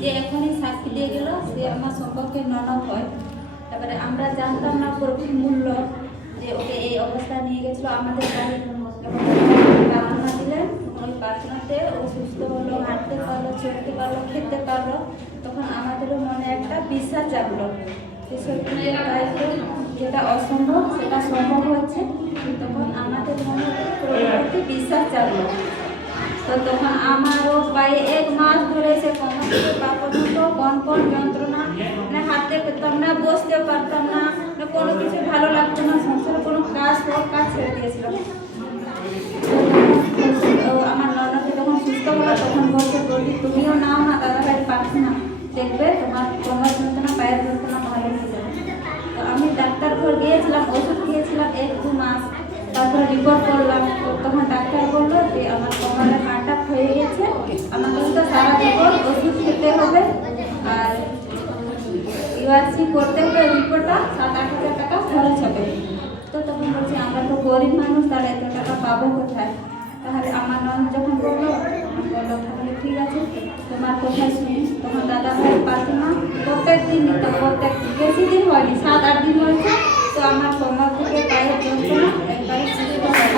যে এখনই সাক্ষী দিয়ে গেল সে আমার সম্পর্কে ননদ হয়। তারপরে আমরা জানতাম না প্রভুর মূল্য, যে ওকে এই অবস্থায় নিয়ে গেছিলো আমাদের বাড়ি। প্রার্থনা দিলেন, ওই প্রার্থনাতে ও সুস্থ হলো, হাঁটতে পারলো, চলতে পারলো, খেতে পারলো। তখন আমাদেরও মনে একটা বিশ্বাস জাগলো যে সত্যি যেটা অসম্ভব সেটা সম্ভব হচ্ছে। তখন আমাদের মনে প্রভুর বিশ্বাস জাগলো। তো তখন আমারও প্রায় 1 মাস ধরে সে কোমর থেকে পা পর্যন্ত কনকন যন্ত্রণা, মানে হাঁটতে পেতাম না, বসতে পারতাম না, কোনো কিছু ভালো লাগতো না, সংসারে কোনো কাজ, সব কাজ ছেড়ে দিয়েছিলাম। আমার ননদকে যখন সুস্থ হলো তখন বলছে, বলি তুমিও নাও না, দাদা ভাই পাচ্ছি না, দেখবে তোমার কোমর যন্ত্রণা, পায়ের যন্ত্রণা ভালো হয়ে যাবে। তো আমি ডাক্তার ঘর গিয়েছিলাম, ওষুধ খেয়েছিলাম 1-2 মাস। তারপরে রিপোর্ট করলাম, তখন ডাক্তার বললো যে আমার কোমরে হার্ট হয়ে গেছে, আমাকে তো সারা জীবন ওষুধ খেতে হবে আর ইউআরসি করতে হবে। রিপোর্টটা 7-8 হাজার টাকা খরচ হবে। তো তখন বলছি আমরা তো গরিব মানুষ, তাহলে এত টাকা পাবো কোথায়? তাহলে আমার ননদ যখন বললো তাহলে ঠিক আছে, তোমার কোথায় শুনি। তখন দাদা ভাই প্রার্থনা প্রত্যেক দিন নিত, বেশি দিন হয়নি, 7-8 দিন হয়েছে। তো আমার কোমর থেকে পায়ের যন্ত্রণা একবারে সুস্থ হয়ে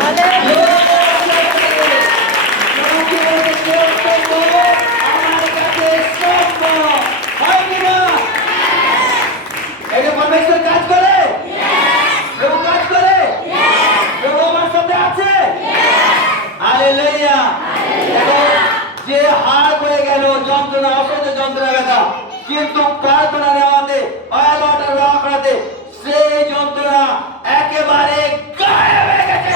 কাজ করে, কাজ করে, আমার সাথে আছে। হালেলুয়া। যে হাড় হয়ে গেল যন্ত্রণা, অসহ্য যন্ত্রণা ব্যথা, কিন্তু প্রার্থনা নেওয়াতে, আয়াতটা ব্যবহার করাতে সেই যন্ত্রণা একেবারে গায়েব হয়ে গেছে।